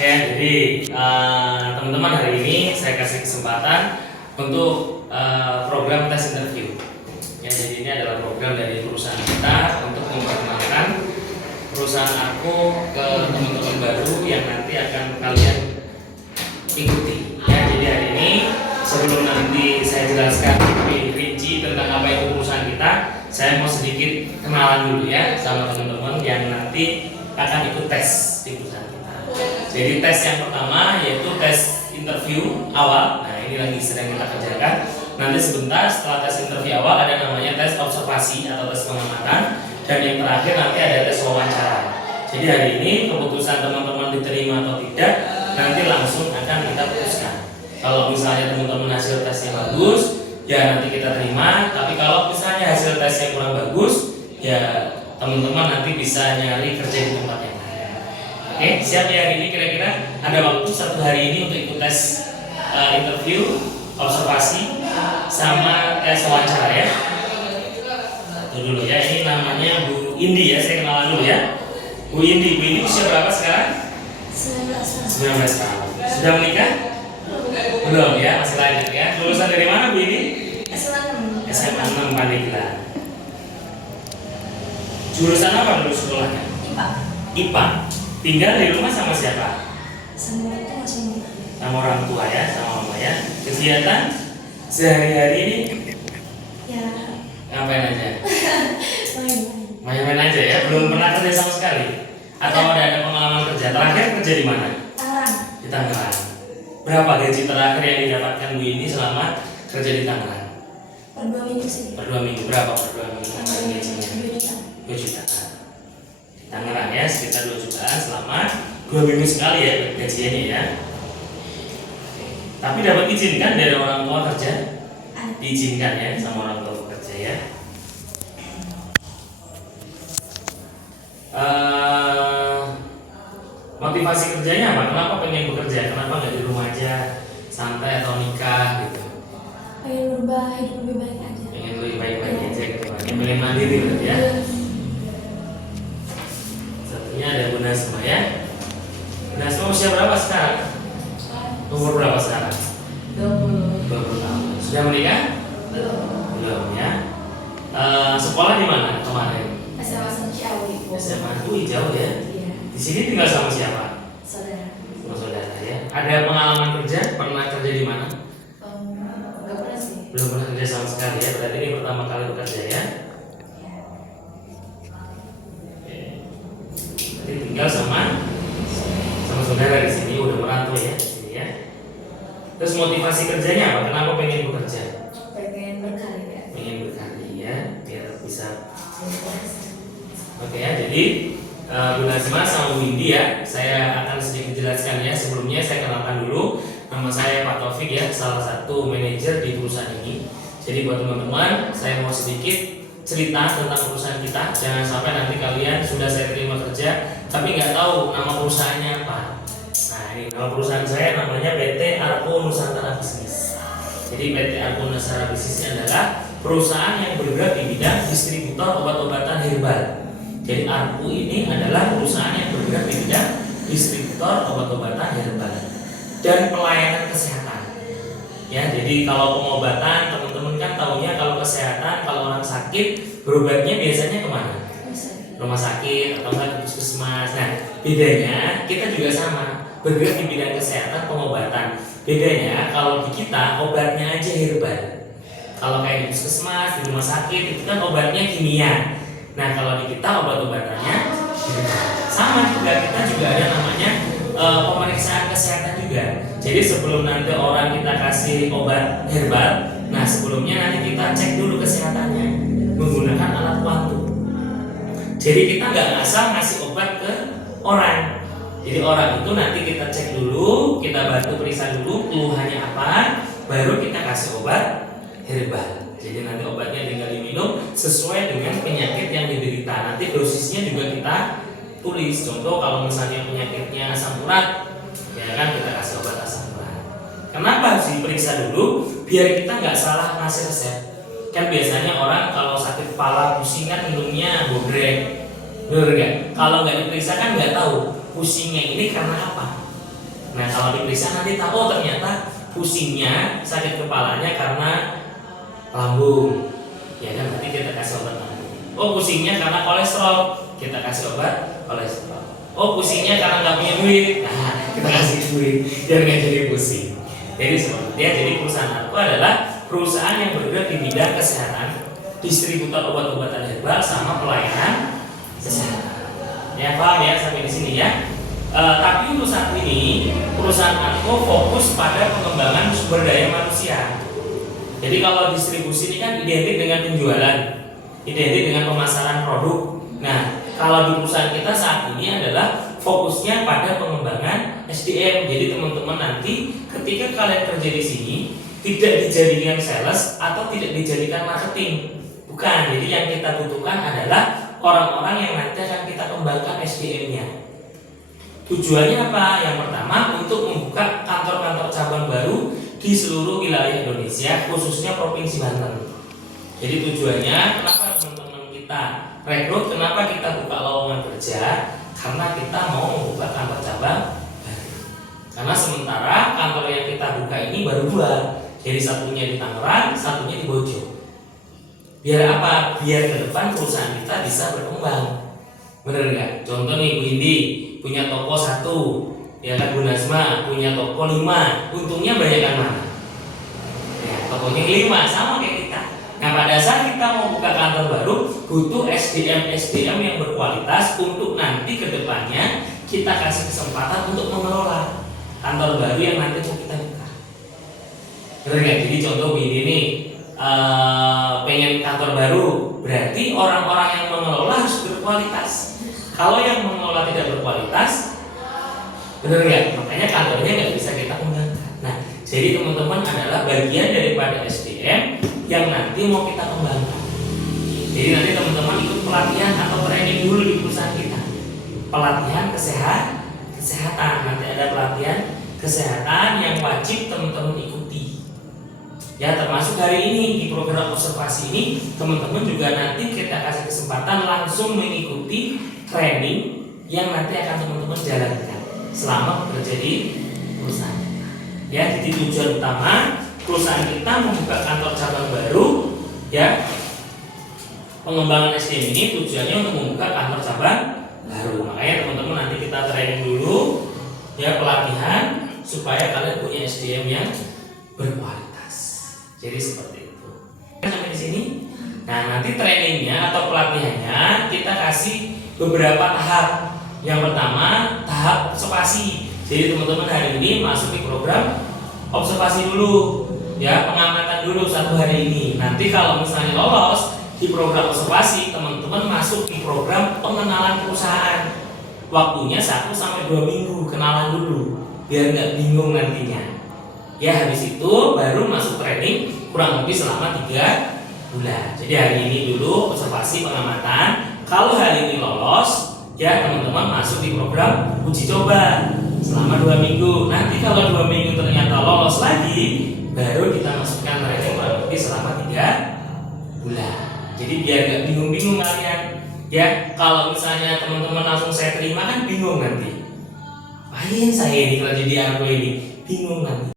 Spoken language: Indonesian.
Oke, jadi teman-teman hari ini saya kasih kesempatan untuk program tes interview. Ya, jadi ini adalah program dari perusahaan kita untuk memperkenalkan perusahaan aku ke teman-teman baru yang nanti akan kalian ikuti. Ya, jadi hari ini sebelum nanti saya jelaskan lebih rinci tentang apa itu perusahaan kita, saya mau sedikit kenalan dulu ya sama teman-teman yang nanti akan ikut tes di perusahaan kita. Jadi tes yang pertama yaitu tes interview awal. Nah, ini lagi sedang kita kerjakan. Nanti sebentar setelah tes interview awal ada namanya tes observasi atau tes pengamatan, dan yang terakhir nanti ada tes wawancara. Jadi hari ini keputusan teman-teman diterima atau tidak nanti langsung akan kita putuskan. Kalau misalnya teman-teman hasil tesnya bagus, ya nanti kita terima. Tapi kalau misalnya hasil tesnya kurang bagus, ya teman-teman nanti bisa nyari kerja di tempat yang lain. Oke, siap ya hari ini kira-kira ada waktu 1 hari ini untuk ikut tes interview, observasi, sama tes wawancara ya. Itu dulu ya, ini namanya Bu Indi ya, saya kenalan dulu ya. Bu Indi usia berapa sekarang? 19 tahun. Sudah menikah? Belum ya, masih lanjut ya. Lulusan dari mana Bu Indi? SMA 6 Pandeglang. Jurusan apa dulu sekolahnya? IPA. Tinggal di rumah sama siapa? Sama orang tua ya, sama mama ya. Kegiatan sehari-hari ini ngapain aja? Main-main aja ya, belum pernah kerja sama sekali? Atau ada pengalaman kerja? Terakhir kerja di mana? Di Tangerang. Berapa gaji terakhir yang didapatkan Bu ini selama kerja di Tangerang? Per 2 minggu sih. Per 2 minggu, berapa per 2 minggu gajinya? 2 juta. Tangerang ya, sekitar 2 jutaan selama 2 minggu sekali ya gajinya ya. Tapi dapat izin kan dari orang tua kerja? Diizinkan ya sama orang tua bekerja ya. Motivasi kerjanya apa? Kenapa pengen bekerja? Kenapa nggak di rumah aja santai atau nikah gitu? Pengen berubah hidup lebih baik aja. Pengen lebih baik-baik aja gitu. Pengen mandiri berarti ya. Satunya ada Bu Nasma ya. Bu Nasma usia berapa sekarang? Umur berapa sekarang? 20 tahun. Sudah menikah? Belum ya. Sekolah di mana kemarin? SMA Ciawi. SMA. Jauh ya. Iya. Di sini tinggal sama siapa? Saudara. Sama saudara ya. Ada pengalaman kerja? Pernah kerja di mana? Enggak pernah sih. Belum pernah kerja sama sekali ya. Berarti ini pertama kali bekerja ya. Iya. Oke. Berarti tinggal sama saudara di sini, udah merantau ya di sini ya. Terus motivasi kerjanya apa? Kenapa pengen bekerja? Pengen berkarya. Pengen berkarya ya, biar bisa. Oke ya, jadi Bu Nazma sama Bu Indi ya, saya akan sedikit jelaskan ya. Sebelumnya saya kenalkan dulu, nama saya Pak Taufik ya, salah satu manajer di perusahaan ini. Jadi buat teman-teman, saya mau sedikit cerita tentang perusahaan kita. Jangan sampai nanti kalian sudah saya terima kerja, tapi nggak tahu nama perusahaannya apa. Nah, ini nama perusahaan saya namanya PT Arko Nusantara Bisnis. Jadi PT Arko Nusantara Bisnis ini adalah perusahaan yang bergerak di bidang distributor obat-obatan herbal. Jadi Arko ini adalah perusahaan yang bergerak di bidang distributor obat-obatan herbal dan pelayanan kesehatan. Ya, jadi kalau pengobatan teman-teman kan tahunya kalau kesehatan, kalau orang sakit berobatnya biasanya kemana? Rumah sakit atau enggak ke puskesmas. Nah, bedanya kita juga sama, bergerak di bidang kesehatan pengobatan. Bedanya kalau di kita obatnya aja herbal. Kalau kayak di puskesmas, di rumah sakit itu kan obatnya kimia. Nah, kalau di kita obat-obatannya herbal. Sama juga, kita juga ada namanya pemeriksaan kesehatan juga. Jadi sebelum nanti orang kita kasih obat herbal, nah sebelumnya nanti kita cek dulu kesehatannya menggunakan alat kuantum. Jadi kita nggak asal ngasih obat ke orang. Jadi orang itu nanti kita cek dulu, kita bantu periksa dulu keluhannya apa, baru kita kasih obat herbal. Jadi nanti obatnya tinggal diminum sesuai dengan penyakit yang diderita. Nanti dosisnya juga kita tulis. Contoh kalau misalnya penyakitnya asam urat, ya kan kita kasih obat asam urat. Kenapa harus diperiksa dulu? Biar kita nggak salah ngasih resep. Kan biasanya orang kalau sakit kepala pusing kan minumnya bodrek, bener nggak? Kalau nggak diperiksa kan nggak tahu pusingnya ini karena apa. Nah kalau diperiksa nanti tahu oh ternyata pusingnya, sakit kepalanya karena lambung, ya kan, berarti kita kasih obat lambung. Oh pusingnya karena kolesterol, kita kasih obat kolesterol. Oh pusingnya karena nggak punya duit, nah kita kasih duit biar nggak jadi pusing. Jadi seperti ya, jadi perusahaan aku adalah perusahaan yang bergerak di bidang kesehatan, distributor obat-obatan herbal sama pelayanan kesehatan. Ya paham ya sampai di sini ya. Tapi untuk saat ini perusahaan aku fokus pada pengembangan sumber daya manusia. Jadi kalau distribusi ini kan identik dengan penjualan, identik dengan pemasaran produk. Nah, kalau di perusahaan kita saat ini adalah fokusnya pada pengembangan SDM. Jadi teman-teman nanti ketika kalian kerja di sini tidak dijadikan sales atau tidak dijadikan marketing, bukan. Jadi yang kita butuhkan adalah orang-orang yang nanti akan kita kembangkan SDM-nya. Tujuannya apa? Yang pertama untuk membuka kantor-kantor cabang baru di seluruh wilayah Indonesia, khususnya Provinsi Banten. Jadi tujuannya kenapa teman-teman kita rekrut, kenapa kita buka lowongan kerja? Karena kita mau membuka kantor cabang baru. Karena sementara kantor yang kita buka ini baru 2. Jadi satunya di Tangerang, satunya di Bojo. Biar apa? Biar ke depan perusahaan kita bisa berkembang. Bener nggak? Contoh nih Bu Indi punya toko 1, ya kan, Bu Nazma punya toko 5, untungnya banyak kan mana? Ya, tokonya 5 sama kayak kita. Nah pada saat kita mau buka kantor baru butuh SDM yang berkualitas untuk nanti kedepannya kita kasih kesempatan untuk mengelola kantor baru yang nanti mau kita buka. Bener nggak? Jadi contoh Bu Indi nih pengen kantor baru, berarti orang-orang yang mengelola harus berkualitas. Kalau yang mengelola tidak berkualitas, benar nggak? Makanya kantornya nggak bisa kita kembangkan. Nah, jadi teman-teman adalah bagian daripada SDM yang nanti mau kita kembangkan. Jadi nanti teman-teman ikut pelatihan atau training dulu di perusahaan kita. Pelatihan kesehatan. Nanti ada pelatihan kesehatan yang wajib teman-teman ikuti. Ya, termasuk hari ini di program observasi ini, teman-teman juga nanti kita kasih kesempatan langsung mengikuti training yang nanti akan teman-teman jalankan selama bekerja di perusahaan. Ya, jadi tujuan utama perusahaan kita membuka kantor cabang baru, ya. Pengembangan SDM ini tujuannya untuk membuka kantor cabang baru. Makanya teman-teman nanti kita training dulu, ya, pelatihan supaya kalian punya SDM yang berkualitas. Jadi seperti itu. Sampai di sini. Nah, nanti trainingnya atau pelatihannya kita kasih beberapa tahap. Yang pertama tahap observasi. Jadi teman-teman hari ini masuk di program observasi dulu, ya, pengamatan dulu 1 hari ini. Nanti kalau misalnya lolos di program observasi, teman-teman masuk di program pengenalan perusahaan. Waktunya 1 sampai 2 minggu kenalan dulu, biar nggak bingung nantinya. Ya, habis itu baru masuk training kurang lebih selama 3 bulan. Jadi hari ini dulu observasi pengamatan. Kalau hari ini lolos, ya teman-teman masuk di program uji coba selama 2 minggu. Nanti kalau 2 minggu ternyata lolos lagi, baru kita masukkan training kurang lebih selama 3 bulan. Jadi biar gak bingung-bingung kalian. Ya, kalau misalnya teman-teman langsung saya terima kan bingung nanti. Apain saya ini kalau jadi anak ini? Bingung nanti.